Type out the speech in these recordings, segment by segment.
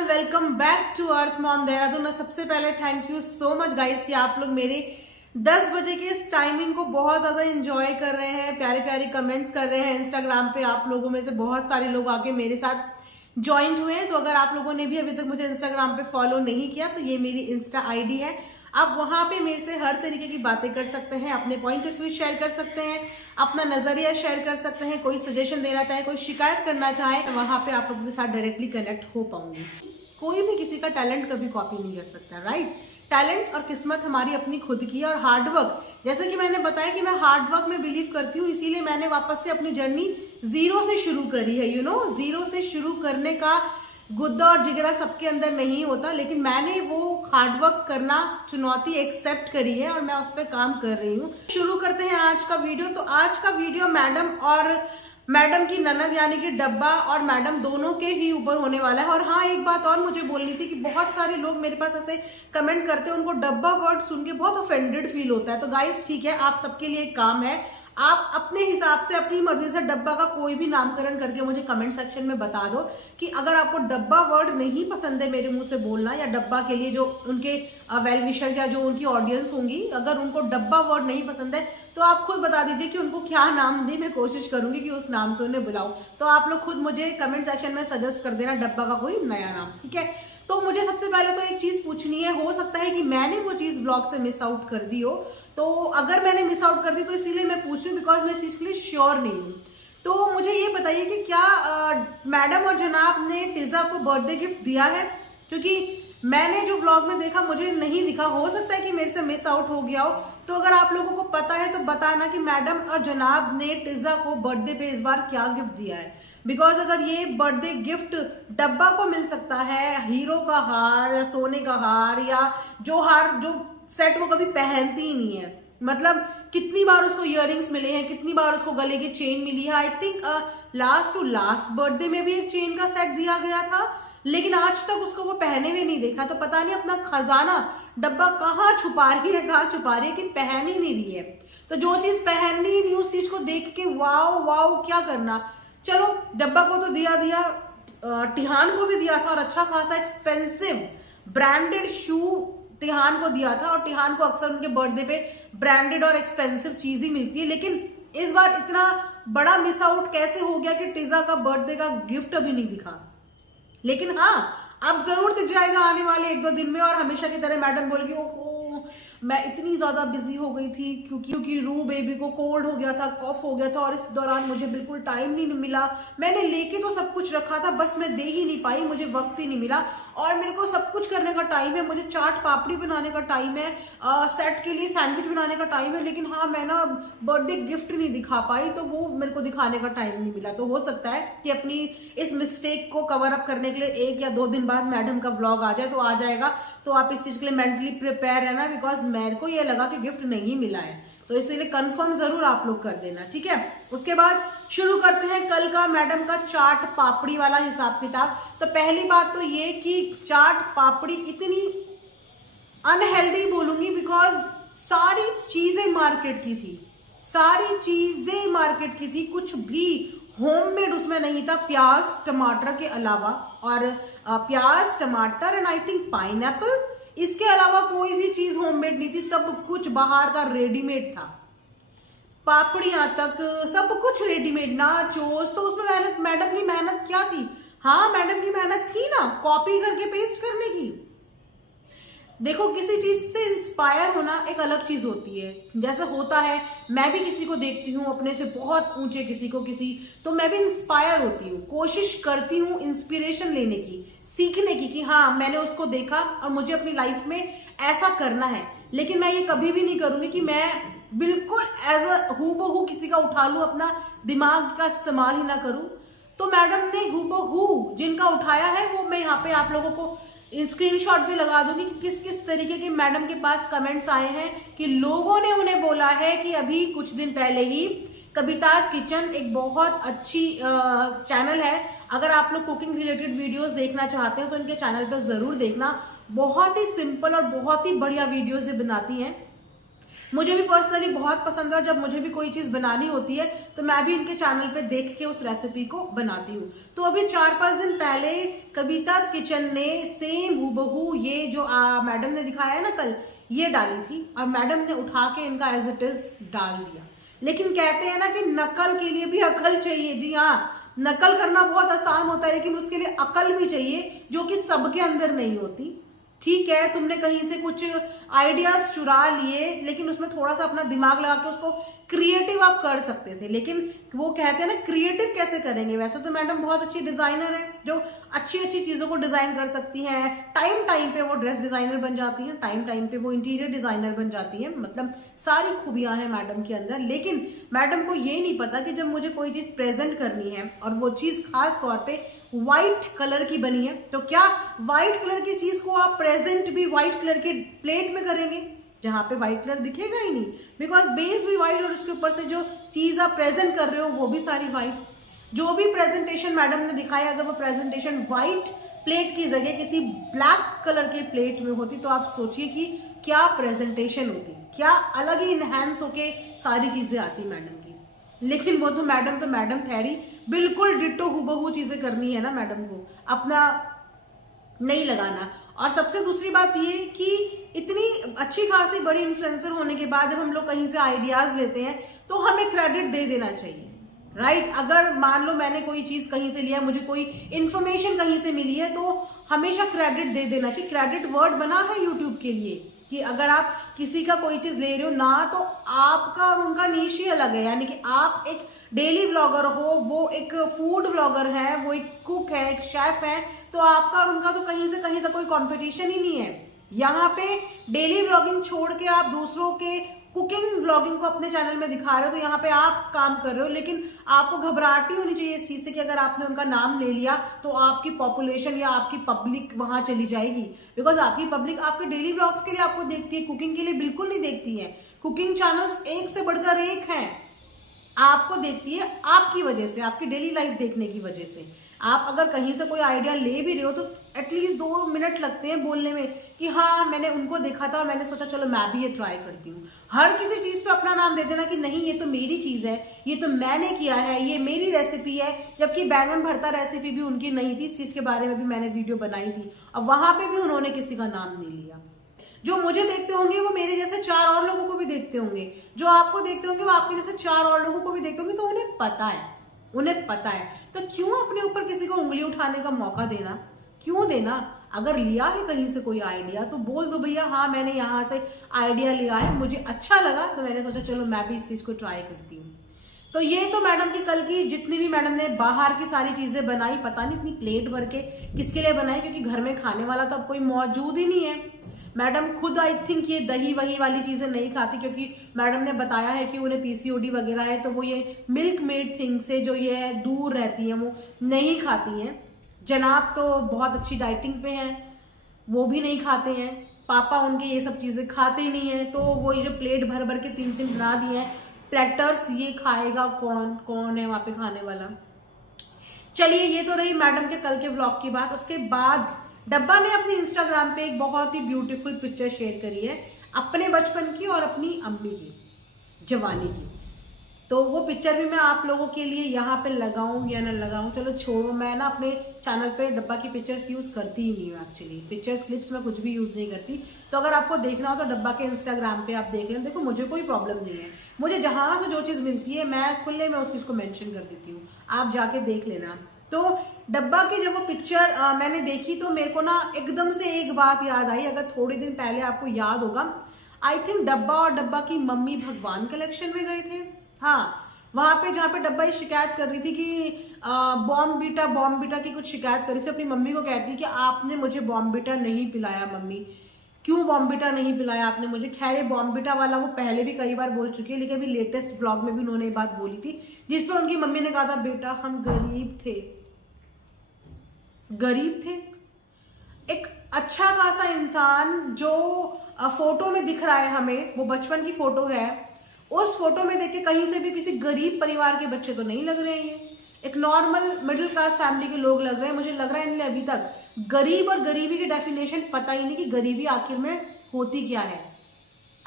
Channel. Welcome back to Earth Mom Dehradun. मैं सबसे पहले thank you so much guys कि आप लोग मेरे 10 बजे के इस टाइमिंग को बहुत ज्यादा एंजॉय कर रहे हैं, प्यारे प्यारे कमेंट्स कर रहे हैं। इंस्टाग्राम पे आप लोगों में से बहुत सारे लोग आके मेरे साथ ज्वाइंट हुए हैं। तो अगर आप लोगों ने भी अभी तक मुझे इंस्टाग्राम पे फॉलो नहीं किया तो ये मेरी इंस्टा आईडी है। आप वहां पे मेरे से हर तरीके की बातें कर सकते हैं, अपने पॉइंट ऑफ व्यू शेयर कर सकते हैं, अपना नजरिया शेयर कर सकते हैं, कोई सजेशन देना चाहे, कोई शिकायत करना चाहे तो वहां पे आप लोगों के साथ डायरेक्टली कनेक्ट हो पाऊंगी। कोई भी किसी का टैलेंट कभी कॉपी नहीं कर सकता, राइट। टैलेंट और किस्मत हमारी अपनी खुद की है। और हार्डवर्क, जैसे कि मैंने बताया कि मैं हार्डवर्क में बिलीव करती हूँ, इसीलिए मैंने वापस से अपनी जर्नी जीरो से शुरू करी है। जीरो से शुरू करने का गुद्दा और जिगरा सबके अंदर नहीं होता, लेकिन मैंने वो हार्डवर्क करना चुनौती एक्सेप्ट करी है और मैं उस पर काम कर रही हूँ। शुरू करते हैं आज का वीडियो। तो आज का वीडियो मैडम और मैडम की ननद यानी कि डब्बा और मैडम दोनों के ही ऊपर होने वाला है। और हाँ, एक बात और मुझे बोलनी थी कि बहुत सारे लोग मेरे पास ऐसे कमेंट करते हैं, उनको डब्बा वर्ड सुन के बहुत ऑफेंडेड फील होता है। तो गाइस ठीक है, आप सबके लिए एक काम है, आप अपने हिसाब से अपनी मर्जी से डब्बा का कोई भी नामकरण करके मुझे कमेंट सेक्शन में बता दो कि अगर आपको डब्बा वर्ड नहीं पसंद है मेरे मुंह से बोलना, या डब्बा के लिए जो उनके वेल विशर्स या जो उनकी ऑडियंस होंगी, अगर उनको डब्बा वर्ड नहीं पसंद है तो आप खुद बता दीजिए कि उनको क्या नाम दे। मैं कोशिश करूंगी कि उस नाम से उन्हें बुलाऊं। तो आप लोग खुद मुझे कमेंट सेक्शन में सजेस्ट कर देना डब्बा का कोई नया नाम, ठीक है। तो मुझे सबसे पहले तो एक चीज पूछनी है, हो सकता है कि मैंने वो चीज ब्लॉग से मिस आउट कर दी हो, तो अगर मैंने मिस आउट कर दी तो इसीलिए मैं पूछ रही हूँ, बिकॉज मैं इस चीज के लिए श्योर नहीं हूँ। तो मुझे ये बताइए कि क्या मैडम और जनाब ने टिज़ा को बर्थडे गिफ्ट दिया है? क्योंकि मैंने जो व्लॉग में देखा मुझे नहीं दिखा, हो सकता है कि मेरे से मिस आउट हो गया हो। तो अगर आप लोगों को पता है तो बताना कि मैडम और जनाब ने टिज़ा को बर्थडे पे इस बार क्या गिफ्ट दिया है। बिकॉज अगर ये बर्थडे गिफ्ट डब्बा को मिल सकता है, हीरो का हार या सोने का हार या जो हार जो सेट वो कभी पहनती ही नहीं है, मतलब कितनी बार उसको इयररिंग्स मिले हैं, कितनी बार उसको गले की चेन मिली है। I think last to last birthday में भी एक चेन का सेट दिया गया था, लेकिन आज तक उसको वो पहने हुए नहीं देखा। तो पता नहीं अपना खजाना डब्बा कहाँ छुपा रही है कि पहन ही नहीं रही है। तो जो चीज पहननी ही नहीं उस चीज को देख के वाओ वाओ क्या करना। चलो, डब्बा को तो दिया, टिहान को भी दिया था और अच्छा खासा एक्सपेंसिव ब्रांडेड शू टिहान को दिया था। और टिहान को अक्सर उनके बर्थडे पे ब्रांडेड और एक्सपेंसिव चीज ही मिलती है, लेकिन इस बार इतना बड़ा मिस आउट कैसे हो गया कि टिज़ा का बर्थडे का गिफ्ट अभी नहीं दिखा। लेकिन हाँ, अब जरूर दिख जाएगा आने वाले 1-2 दिन में। और हमेशा की तरह मैडम बोलेगी ओहो मैं इतनी ज्यादा बिजी हो गई थी क्योंकि रू बेबी को कोल्ड हो गया था, कॉफ हो गया था, और इस दौरान मुझे बिल्कुल टाइम नहीं मिला। मैंने लेके तो सब कुछ रखा था, बस मैं दे ही नहीं पाई, मुझे वक्त ही नहीं मिला। और मेरे को सब कुछ करने का टाइम है, मुझे चाट पापड़ी बनाने का टाइम है, सेट के लिए सैंडविच बनाने का टाइम है, लेकिन हाँ मैं ना बर्थडे गिफ्ट नहीं दिखा पाई, तो वो मेरे को दिखाने का टाइम नहीं मिला। तो हो सकता है कि अपनी इस मिस्टेक को कवर अप करने के लिए 1 या 2 दिन बाद मैडम का व्लॉग आ जाए, तो आ जाएगा। तो आप इस चीज के लिए मेंटली प्रिपेयर रहना, बिकॉज मेरे को ये लगा कि गिफ्ट नहीं मिला है, तो इसीलिए कंफर्म जरूर आप लोग कर देना, ठीक है। उसके बाद शुरू करते हैं कल का मैडम का चाट पापड़ी वाला हिसाब किताब। तो पहली बात तो ये कि चाट पापड़ी इतनी अनहेल्दी बोलूंगी, बिकॉज सारी चीजें मार्केट की थी, सारी चीजें मार्केट की थी, कुछ भी होममेड उसमें नहीं था, प्याज टमाटर के अलावा। और प्याज टमाटर एंड आई थिंक पाइनएप्पल, इसके अलावा कोई भी चीज होममेड नहीं थी, सब कुछ बाहर का रेडीमेड था। पापड़ियां तक सब कुछ रेडीमेड, नाचोस। तो उसमें मेहनत, मैडम की मेहनत क्या थी? हाँ मैडम की मेहनत थी ना कॉपी करके पेस्ट करने की। देखो, किसी चीज से इंस्पायर होना एक अलग चीज होती है। जैसे होता है, मैं भी किसी को देखती हूँ अपने से बहुत ऊंचे किसी, तो मैं भी इंस्पायर होती हूँ, कोशिश करती हूँ इंस्पिरेशन लेने की, सीखने की कि हाँ मैंने उसको देखा और मुझे अपनी लाइफ में ऐसा करना है। लेकिन मैं ये कभी भी नहीं करूंगी कि मैं बिल्कुल एज अ हूबहू किसी का उठा लूं, अपना दिमाग का इस्तेमाल ही ना करूं। तो मैडम ने हूबहू जिनका उठाया है वो मैं यहाँ पे आप लोगों को स्क्रीनशॉट भी लगा दूंगी कि किस किस तरीके के मैडम के पास कमेंट्स आए हैं कि लोगों ने उन्हें बोला है कि अभी कुछ दिन पहले ही कविताज किचन एक बहुत अच्छी चैनल है, अगर आप लोग कुकिंग रिलेटेड वीडियोस देखना चाहते हैं तो इनके चैनल पर जरूर देखना। बहुत ही सिंपल और बहुत ही बढ़िया वीडियोस ये बनाती हैं। मुझे भी पर्सनली बहुत पसंद है, जब मुझे भी कोई चीज बनानी होती है तो मैं भी इनके चैनल पे देख के उस रेसिपी को बनाती हूँ। तो अभी 4-5 दिन पहले कविता किचन ने सेम हूबहू ये जो मैडम ने दिखाया है ना कल, ये डाली थी और मैडम ने उठा के इनका एज इट इज डाल दिया। लेकिन कहते हैं ना कि नकल के लिए भी अकल चाहिए। जी हाँ, नकल करना बहुत आसान होता है लेकिन उसके लिए अकल भी चाहिए, जो कि सबके अंदर नहीं होती। ठीक है, तुमने कहीं से कुछ आइडियाज चुरा लिए, लेकिन उसमें थोड़ा सा अपना दिमाग लगा के उसको क्रिएटिव आप कर सकते थे। लेकिन वो कहते हैं ना, क्रिएटिव कैसे करेंगे? वैसे तो मैडम बहुत अच्छी डिजाइनर है, जो अच्छी अच्छी चीजों को डिजाइन कर सकती हैं। टाइम टाइम पे वो ड्रेस डिजाइनर बन जाती हैं, टाइम टाइम पे वो इंटीरियर डिजाइनर बन जाती हैं। मतलब सारी खूबियां हैं मैडम के अंदर। लेकिन मैडम को ये नहीं पता कि जब मुझे कोई चीज प्रेजेंट करनी है और वो चीज खास तौर पे व्हाइट कलर की बनी है, तो क्या व्हाइट कलर की चीज को आप प्रेजेंट भी व्हाइट कलर के प्लेट में करेंगे जहां पे व्हाइट कलर दिखेगा ही नहीं, बिकॉज बेस भी व्हाइट और उसके ऊपर से जो चीज आप प्रेजेंट कर रहे हो वो भी सारी व्हाइट। जो भी प्रेजेंटेशन मैडम ने दिखाया, अगर वो प्रेजेंटेशन व्हाइट प्लेट की जगह किसी ब्लैक कलर के प्लेट में होती तो आप सोचिए कि क्या प्रेजेंटेशन होती, क्या अलग ही इनहैंस होके सारी चीजें आती मैडम की। लेकिन वो तो मैडम ठहरी, बिल्कुल डिट्टो हुबहू चीजें करनी है ना मैडम को, अपना नहीं लगाना। और सबसे दूसरी बात ये कि इतनी अच्छी खासी बड़ी इन्फ्लुएंसर होने के बाद जब हम लोग कहीं से आइडियाज लेते हैं तो हमें क्रेडिट दे देना चाहिए, राइट? अगर मान लो मैंने कोई चीज कहीं से लिया, मुझे कोई इन्फॉर्मेशन कहीं से मिली है, तो हमेशा क्रेडिट दे देना चाहिए। क्रेडिट वर्ड बना है यूट्यूब के लिए कि अगर आप किसी का कोई चीज ले रहे हो ना, तो आपका और उनका नीश ही अलग है। यानी कि आप एक डेली व्लॉगर हो, वो एक फूड व्लॉगर है, वो एक कुक है, एक शेफ है, तो आपका और उनका तो कहीं से कहीं तक कोई कंपटीशन ही नहीं है। यहाँ पे डेली व्लॉगिंग छोड़ के आप दूसरों के कुकिंग व्लॉगिंग को अपने चैनल में दिखा रहे हो, तो यहाँ पे आप काम कर रहे हो। लेकिन आपको घबराहट ही होनी चाहिए इस चीज से कि अगर आपने उनका नाम ले लिया तो आपकी पॉपुलेशन या आपकी पब्लिक वहां चली जाएगी। बिकॉज आपकी पब्लिक आपके डेली व्लॉग्स के लिए आपको देखती है, कुकिंग के लिए बिल्कुल नहीं देखती है। कुकिंग चैनल्स एक से बढ़कर एक है, आपको देखती है आपकी वजह से, आपकी डेली लाइफ देखने की वजह से। आप अगर कहीं से कोई आइडिया ले भी रहे हो तो एटलीस्ट 2 मिनट लगते हैं बोलने में कि हाँ मैंने उनको देखा था, मैंने सोचा चलो मैं भी ये ट्राई करती हूँ। हर किसी चीज पे अपना नाम दे देना कि नहीं ये तो मेरी चीज है, ये तो मैंने किया है, ये मेरी रेसिपी है, जबकि बैंगन भरता रेसिपी भी उनकी नहीं थी। इस चीज के बारे में भी मैंने वीडियो बनाई थी और वहां पे भी उन्होंने किसी का नाम नहीं लिया। जो मुझे देखते होंगे वो मेरे जैसे 4 और लोगों को भी देखते होंगे, जो आपको देखते होंगे वो आपके जैसे 4 और लोगों को भी देखते होंगे। तो उन्हें पता है, उन्हें पता है, तो क्यों अपने ऊपर किसी को उंगली उठाने का मौका देना? क्यों देना? अगर लिया है कहीं से कोई आइडिया तो बोल दो भैया हाँ मैंने यहाँ से आइडिया लिया है, मुझे अच्छा लगा तो मैंने सोचा चलो मैं भी इस चीज को ट्राई करती हूँ। तो ये तो मैडम की कल की जितनी भी मैडम ने बाहर की सारी चीजें बनाई, पता नहीं इतनी प्लेट भर के किसके लिए बनाई, क्योंकि घर में खाने वाला तो अब कोई मौजूद ही नहीं है। मैडम खुद आई थिंक ये दही वही वाली चीजें नहीं खाती, क्योंकि मैडम ने बताया है कि उन्हें पीसीओडी वगैरह है, तो वो ये मिल्क मेड थिंग से जो ये है दूर रहती हैं, वो नहीं खाती हैं। जनाब तो बहुत अच्छी डाइटिंग पे हैं, वो भी नहीं खाते हैं। पापा उनके ये सब चीजें खाते ही नहीं है, तो वो ये जो प्लेट भर भर के 3-3 बना दिए हैं प्लेटर्स, ये खाएगा कौन? कौन है वहां पे खाने वाला? चलिए ये तो रही मैडम के कल के व्लॉग की बात। उसके बाद डब्बा ने अपनी इंस्टाग्राम पे एक बहुत ही ब्यूटीफुल पिक्चर शेयर करी है अपने बचपन की और अपनी अम्मी की जवानी की। तो वो पिक्चर भी मैं आप लोगों के लिए यहाँ पे लगाऊं या ना लगाऊं, चलो छोड़ो। मैं ना अपने चैनल पे डब्बा की पिक्चर्स यूज करती ही नहीं हूँ एक्चुअली, पिक्चर्स क्लिप्स में कुछ भी यूज नहीं करती। तो अगर आपको देखना हो तो डब्बा के इंस्टाग्राम पे आप देख लें। देखो मुझे कोई प्रॉब्लम नहीं है, मुझे जहां से जो चीज मिलती है मैं खुले में उस चीज को मेंशन कर देती हूँ, आप जाके देख लेना। तो डब्बा की जब वो पिक्चर मैंने देखी तो मेरे को ना एकदम से एक बात याद आई। अगर थोड़े दिन पहले आपको याद होगा, आई थिंक डब्बा और डब्बा की मम्मी भगवान कलेक्शन में गए थे। हाँ, वहां पे जहाँ पे डब्बा ये शिकायत कर रही थी कि बॉम्बीटा की कुछ शिकायत कर रही थी, अपनी मम्मी को कहती कि आपने मुझे बॉम्बीटा नहीं पिलाया मम्मी, क्यों बॉम्बीटा नहीं पिलाया आपने मुझे। खैर ये बॉम्बीटा वाला वो पहले भी कई बार बोल चुकी है, लेकिन अभी लेटेस्ट ब्लॉग में भी उन्होंने ये बात बोली थी, जिसपे उनकी मम्मी ने कहा था बेटा हम गरीब थे, गरीब थे। एक अच्छा खासा इंसान जो फोटो में दिख रहा है हमें, वो बचपन की फोटो है, उस फोटो में देख के कहीं से भी किसी गरीब परिवार के बच्चे तो नहीं लग रहे हैं। ये एक नॉर्मल मिडिल क्लास फैमिली के लोग लग रहे हैं। मुझे लग रहा है इन्हें अभी तक गरीब और गरीबी की डेफिनेशन पता ही नहीं कि गरीबी आखिर में होती क्या है।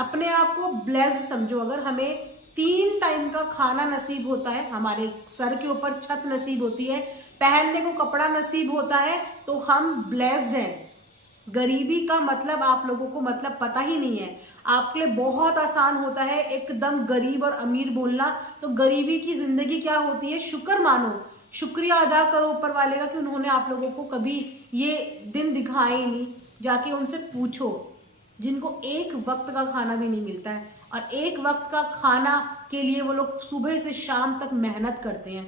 अपने आप को ब्लेस्ड समझो। अगर हमें 3 टाइम का खाना नसीब होता है, हमारे सर के ऊपर छत नसीब होती है, पहनने को कपड़ा नसीब होता है, तो हम ब्लेस्ड हैं। गरीबी का मतलब आप लोगों को मतलब पता ही नहीं है। आपके लिए बहुत आसान होता है एकदम गरीब और अमीर बोलना। तो गरीबी की जिंदगी क्या होती है, शुक्र मानो, शुक्रिया अदा करो ऊपर वाले का कि उन्होंने आप लोगों को कभी ये दिन दिखाए ही नहीं। जाके उनसे पूछो जिनको एक वक्त का खाना भी नहीं मिलता है, और एक वक्त का खाना के लिए वो लोग सुबह से शाम तक मेहनत करते हैं,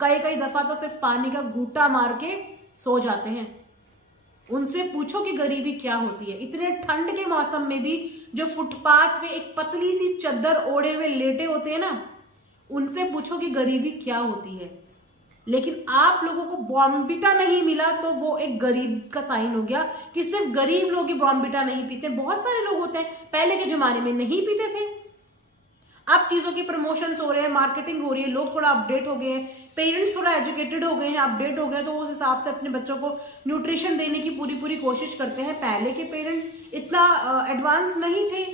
कई कई दफा तो सिर्फ पानी का घूंटा मार के सो जाते हैं। उनसे पूछो कि गरीबी क्या होती है। इतने ठंड के मौसम में भी जो फुटपाथ पे एक पतली सी चद्दर ओढ़े हुए लेटे होते हैं ना, उनसे पूछो कि गरीबी क्या होती है। लेकिन आप लोगों को बॉर्नविटा नहीं मिला तो वो एक गरीब का साइन हो गया कि सिर्फ गरीब लोग ही बॉर्नविटा नहीं पीते। बहुत सारे लोग होते हैं पहले के जमाने में नहीं पीते थे। अब चीजों की प्रमोशंस हो रहे हैं, मार्केटिंग हो रही है, लोग थोड़ा अपडेट हो गए हैं, पेरेंट्स थोड़ा एजुकेटेड हो गए हैं, अपडेट हो गए, तो उस हिसाब से अपने बच्चों को न्यूट्रिशन देने की पूरी कोशिश करते हैं। पहले के पेरेंट्स इतना एडवांस नहीं थे।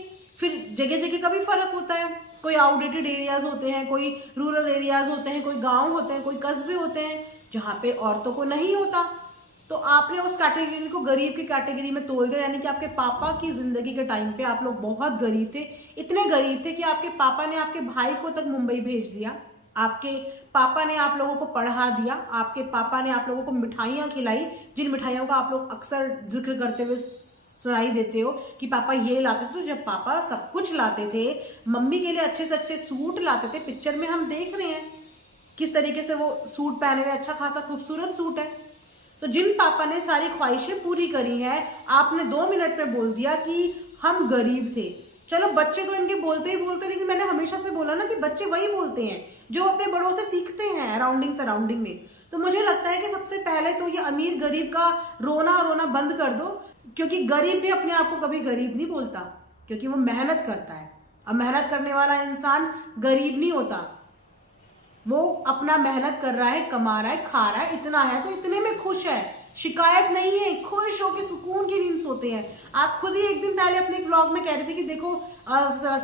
फिर जगह जगह का भी फर्क होता है, कोई आउटडेटेड एरियाज होते हैं, कोई रूरल एरियाज होते हैं, कोई गांव होते हैं, कोई कस्बे होते हैं जहां पे औरतों को नहीं होता। तो आपने उस कैटेगरी को गरीब की कैटेगरी में तोड़ दिया। यानी कि आपके पापा की जिंदगी के टाइम पे आप लोग बहुत गरीब थे, इतने गरीब थे कि आपके पापा ने आपके भाई को तक मुंबई भेज दिया, आपके पापा ने आप लोगों को पढ़ा दिया, आपके पापा ने आप लोगों को मिठाइयां खिलाई, जिन मिठाइयों का आप लोग अक्सर जिक्र करते हुए सुनाई देते हो कि पापा ये लाते थे। तो जब पापा सब कुछ लाते थे, मम्मी के लिए अच्छे से अच्छे सूट लाते थे, पिक्चर में हम देख रहे हैं किस तरीके से वो सूट पहने हुए, अच्छा खासा खूबसूरत सूट है। तो जिन पापा ने सारी ख्वाहिशें पूरी करी हैं, आपने 2 मिनट में बोल दिया कि हम गरीब थे। चलो बच्चे तो इनके बोलते ही बोलते, लेकिन मैंने हमेशा से बोला ना कि बच्चे वही बोलते हैं जो अपने बड़ों से सीखते हैं सराउंडिंग में। तो मुझे लगता है कि सबसे पहले तो ये अमीर गरीब का रोना बंद कर दो, क्योंकि गरीब भी अपने आप को कभी गरीब नहीं बोलता, क्योंकि वो मेहनत करता है। और मेहनत करने वाला इंसान गरीब नहीं होता, वो अपना मेहनत कर रहा है, कमा रहा है, खा रहा है, इतना है तो इतने में खुश है, शिकायत नहीं है, खुश होकर सुकून की नींद सोते हैं। आप खुद ही एक दिन पहले अपने ब्लॉग में कह रहे थे कि देखो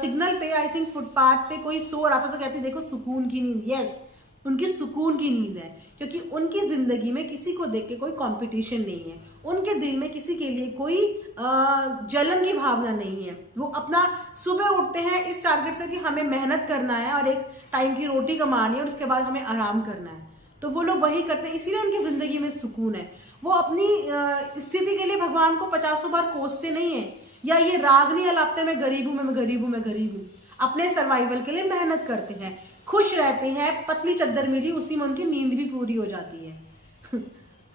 सिग्नल पे, आई थिंक फुटपाथ पे कोई सो रहा था तो कहते देखो सुकून की नींद। यस, उनकी सुकून की नींद है, क्योंकि उनकी जिंदगी में किसी को देख के कोई कंपटीशन नहीं है, उनके दिल में किसी के लिए कोई जलन की भावना नहीं है। वो अपना सुबह उठते हैं इस टारगेट से कि हमें मेहनत करना है और एक टाइम की रोटी कमानी है और उसके बाद हमें आराम करना है। तो वो लोग वही करते हैं, इसीलिए उनकी जिंदगी में सुकून है। वो अपनी स्थिति के लिए भगवान को 50 बार कोसते नहीं है, या ये राग नहीं अलापते मैं गरीब हूं, मैं गरीब हूं, मैं गरीब हूं। अपने सर्वाइवल के लिए मेहनत करते हैं, खुश रहते हैं, पतली चद्दर मिली उसी में उनकी नींद भी पूरी हो जाती है।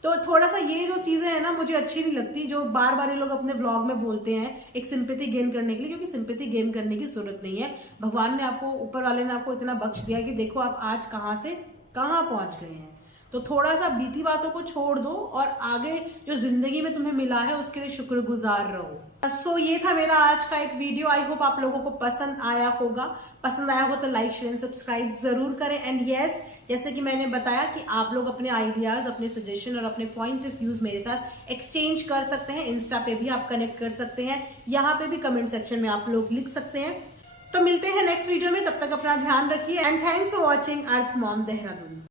तो थोड़ा सा ये जो चीजें हैं ना मुझे अच्छी नहीं लगती, जो बार बार ये लोग अपने व्लॉग में बोलते हैं एक सिंपैथी गेन करने के लिए, क्योंकि सिंपैथी गेन करने की जरूरत नहीं है। भगवान ने आपको, ऊपर वाले ने आपको इतना बख्श दिया कि देखो आप आज कहां से कहां पहुंच गए हैं। तो थोड़ा सा बीती बातों को छोड़ दो और आगे जो जिंदगी में तुम्हें मिला है उसके लिए शुक्रगुजार रहो। सो ये था मेरा आज का एक वीडियो। आई होप आप लोगों को पसंद आया होगा। पसंद आया हो तो लाइक शेयर सब्सक्राइब जरूर करें। एंड यस, जैसे कि मैंने बताया कि आप लोग अपने आइडियाज, अपने सजेशन और अपने पॉइंट ऑफ व्यूज मेरे साथ एक्सचेंज कर सकते हैं। इंस्टा पे भी आप कनेक्ट कर सकते हैं, यहाँ पे भी कमेंट सेक्शन में आप लोग लिख सकते हैं। तो मिलते हैं नेक्स्ट वीडियो में, तब तक अपना ध्यान रखिए and thanks for watching earth Mom Dehradun.